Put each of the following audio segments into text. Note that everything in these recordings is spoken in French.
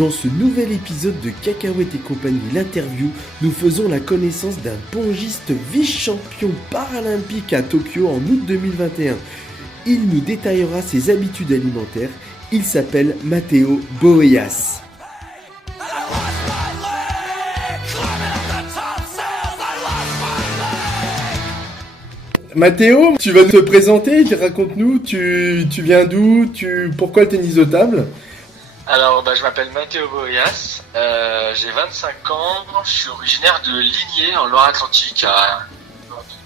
Dans ce nouvel épisode de Cacahuètes et compagnie, l'interview, nous faisons la connaissance d'un pongiste vice-champion paralympique à Tokyo en août 2021. Il nous détaillera ses habitudes alimentaires. Il s'appelle Matteo Boeyas. Matteo, tu vas te présenter, raconte-nous, tu viens d'où, pourquoi le tennis de table? Alors, je m'appelle Matteo Boeyas, j'ai 25 ans, je suis originaire de Ligné, en Loire-Atlantique, à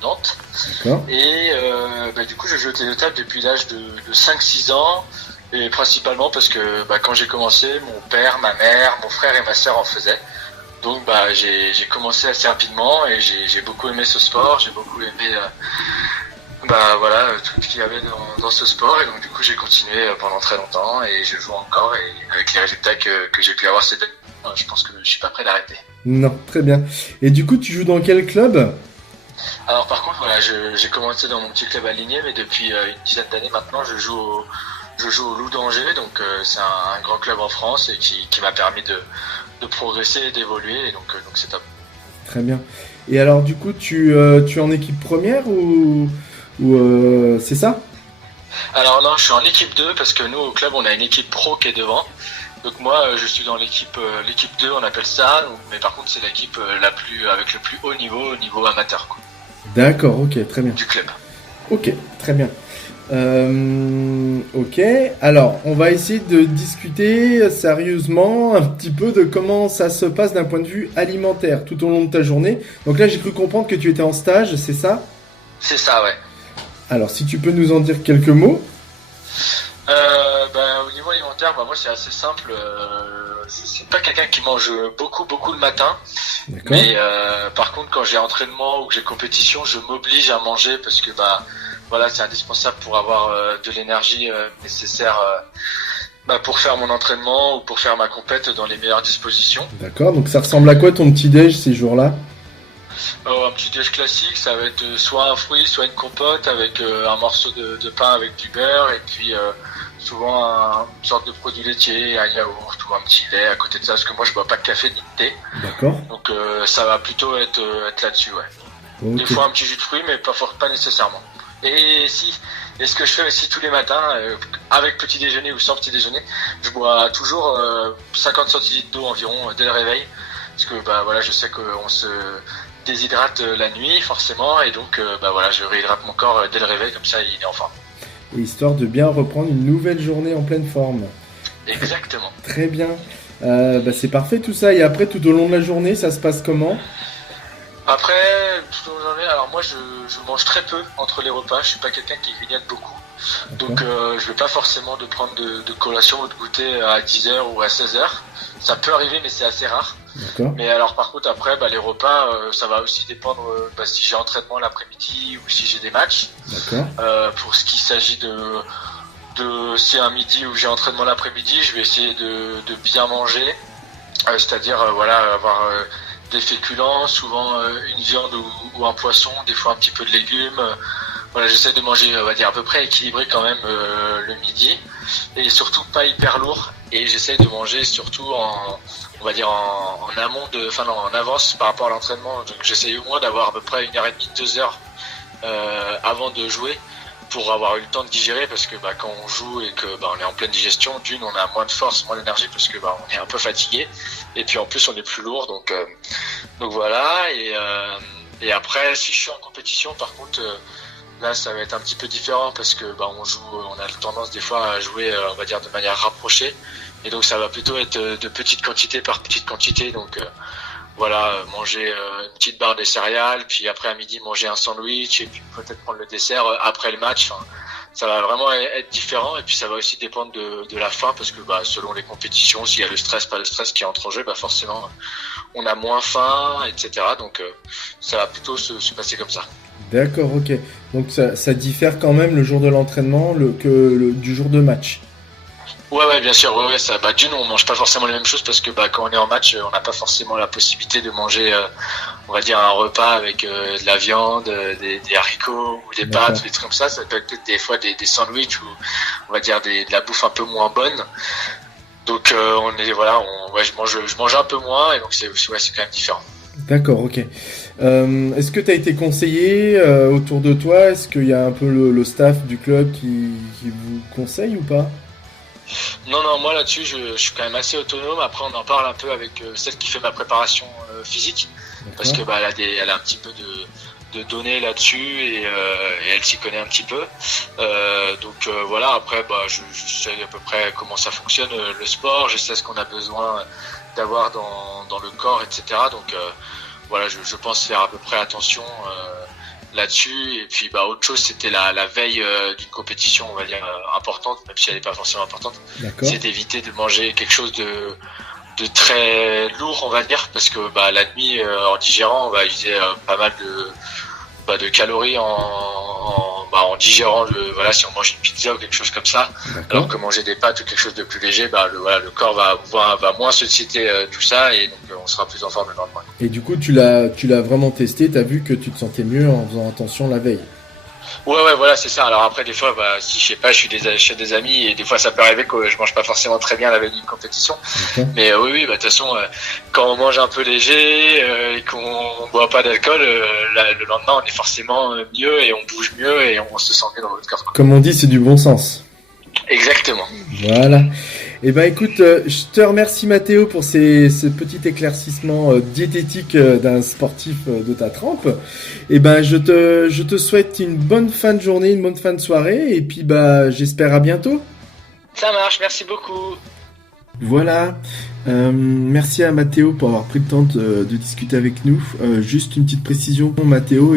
Nantes. D'accord. Et du coup, je joue au tennis de table depuis l'âge de 5-6 ans, et principalement parce que quand j'ai commencé, mon père, ma mère, mon frère et ma sœur en faisaient. Donc j'ai commencé assez rapidement et j'ai beaucoup aimé ce sport, j'ai beaucoup aimé tout ce qu'il y avait dans ce sport, et donc du coup j'ai continué pendant très longtemps et je joue encore, et avec les résultats que j'ai pu avoir cette année, je pense que je suis pas prêt d'arrêter. Non, très bien. Et du coup tu joues dans quel club? Alors par contre j'ai commencé dans mon petit club aligné, mais depuis une dizaine d'années maintenant je joue au Loup d'Angers, donc c'est un grand club en France et qui m'a permis de progresser et d'évoluer, et donc c'est top. Très bien. Et alors du coup tu es en équipe première ou c'est ça? Alors non, je suis en équipe 2 parce que nous au club on a une équipe pro qui est devant. Donc moi je suis dans l'équipe 2, on appelle ça, mais par contre c'est l'équipe avec le plus haut niveau amateur, quoi. D'accord, ok, très bien. Du club. Ok, très bien. Ok, alors on va essayer de discuter sérieusement un petit peu de comment ça se passe d'un point de vue alimentaire tout au long de ta journée. Donc là j'ai cru comprendre que tu étais en stage, c'est ça? C'est ça, ouais. Alors si tu peux nous en dire quelques mots. Au niveau alimentaire, moi c'est assez simple. Je suis pas quelqu'un qui mange beaucoup le matin. D'accord. Mais par contre quand j'ai entraînement ou que j'ai compétition, je m'oblige à manger parce que c'est indispensable pour avoir de l'énergie nécessaire pour faire mon entraînement ou pour faire ma compète dans les meilleures dispositions. D'accord, donc ça ressemble à quoi ton petit déj ces jours-là? Un petit déj classique, ça va être soit un fruit, soit une compote avec un morceau de pain avec du beurre, et puis souvent une sorte de produit laitier, un yaourt ou un petit lait à côté de ça, parce que moi je bois pas de café ni de thé. D'accord. Donc ça va plutôt être là-dessus, ouais. Okay. Des fois un petit jus de fruits, mais pas nécessairement. Et ce que je fais aussi tous les matins, avec petit déjeuner ou sans petit déjeuner, je bois toujours 50 centilitres d'eau environ dès le réveil, parce que je sais qu'on se déshydrate la nuit forcément, et donc je réhydrate mon corps dès le réveil, comme ça il est en forme. Et histoire de bien reprendre une nouvelle journée en pleine forme. Exactement. Très bien. C'est parfait tout ça. Et après, tout au long de la journée, ça se passe comment? Après, tout au long de la journée, alors moi je mange très peu entre les repas, je suis pas quelqu'un qui grignote beaucoup. D'accord. Donc je vais pas forcément prendre de collation ou de goûter à 10h ou à 16h. Ça peut arriver, mais c'est assez rare. D'accord. Mais alors par contre après les repas, ça va aussi dépendre si j'ai entraînement l'après-midi ou si j'ai des matchs. D'accord. Pour ce qui s'agit de si un midi où j'ai entraînement l'après-midi, je vais essayer de bien manger, c'est-à-dire avoir des féculents, souvent une viande ou un poisson, des fois un petit peu de légumes. J'essaie de manger, on va dire, à peu près équilibré quand même le midi, et surtout pas hyper lourd. Et j'essaie de manger surtout en amont en avance par rapport à l'entraînement. Donc j'essaie au moins d'avoir à peu près 1h30, 2h avant de jouer, pour avoir eu le temps de digérer, parce que quand on joue et que on est en pleine digestion, on a moins de force, moins d'énergie, parce que on est un peu fatigué, et puis en plus on est plus lourd, donc voilà. Et après, si je suis en compétition, par contre là ça va être un petit peu différent, parce que on a tendance des fois à jouer on va dire de manière rapprochée, et donc ça va plutôt être de petite quantité par petite quantité. Donc manger une petite barre de céréales, puis après à midi manger un sandwich, et puis peut-être prendre le dessert après le match. Ça va vraiment être différent, et puis ça va aussi dépendre de la faim, parce que selon les compétitions, s'il y a le stress, pas le stress qui entre en jeu, forcément on a moins faim, etc. Donc ça va plutôt se passer comme ça. D'accord, ok. Donc ça diffère quand même le jour de l'entraînement du jour de match. Ouais, bien sûr. Ouais, ça. On mange pas forcément les mêmes choses, parce que quand on est en match, on n'a pas forcément la possibilité de manger, on va dire, un repas avec de la viande, des haricots ou des pâtes, des trucs comme ça. Ça peut être des fois des sandwichs, ou on va dire de la bouffe un peu moins bonne. Donc je mange un peu moins et donc c'est quand même différent. D'accord, ok. Est-ce que tu as été conseillé autour de toi? Est-ce qu'il y a un peu le staff du club qui vous conseille ou pas? Non, moi là-dessus, je suis quand même assez autonome. Après, on en parle un peu avec celle qui fait ma préparation physique, parce que D'accord. elle a un petit peu de données là-dessus et elle s'y connaît un petit peu. Voilà. Après, je sais à peu près comment ça fonctionne le sport. Je sais ce qu'on a besoin d'avoir dans le corps, etc. Voilà, je pense faire à peu près attention là-dessus. Et puis autre chose, c'était la veille d'une compétition, on va dire importante, même si elle n'est pas forcément importante, D'accord. c'est d'éviter de manger quelque chose de très lourd, on va dire, parce que la nuit, en digérant, on va utiliser pas mal de calories en digérant si on mange une pizza ou quelque chose comme ça, alors D'accord. que manger des pâtes ou quelque chose de plus léger, le corps va moins solliciter tout ça et donc on sera plus en forme le lendemain. Et du coup, tu l'as vraiment testé, t'as vu que tu te sentais mieux en faisant attention la veille. Ouais, voilà, c'est ça. Alors après, des fois, si je sais pas, je suis chez des amis et des fois, ça peut arriver que je mange pas forcément très bien la veille d'une compétition. D'accord. Mais oui, de toute façon, quand on mange un peu léger et qu'on boit pas d'alcool, le lendemain, on est forcément mieux et on bouge mieux et on se sent mieux dans notre corps, quoi. Comme on dit, c'est du bon sens. Exactement. Voilà. Eh ben écoute, je te remercie Mathéo pour ce petit éclaircissement diététique d'un sportif de ta trempe. Eh ben je te souhaite une bonne fin de journée, une bonne fin de soirée, et puis j'espère à bientôt. Ça marche, merci beaucoup. Voilà. Merci à Mathéo pour avoir pris le temps de discuter avec nous. Juste une petite précision, Mathéo,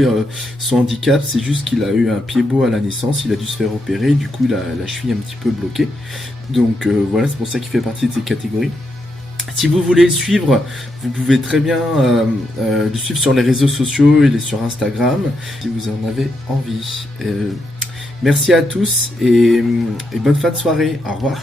son handicap, c'est juste qu'il a eu un pied beau à la naissance, il a dû se faire opérer, du coup il a la cheville un petit peu bloquée. Donc voilà, c'est pour ça qu'il fait partie de ces catégories. Si vous voulez le suivre, vous pouvez très bien le suivre sur les réseaux sociaux, il est sur Instagram, si vous en avez envie. Merci à tous et bonne fin de soirée. Au revoir.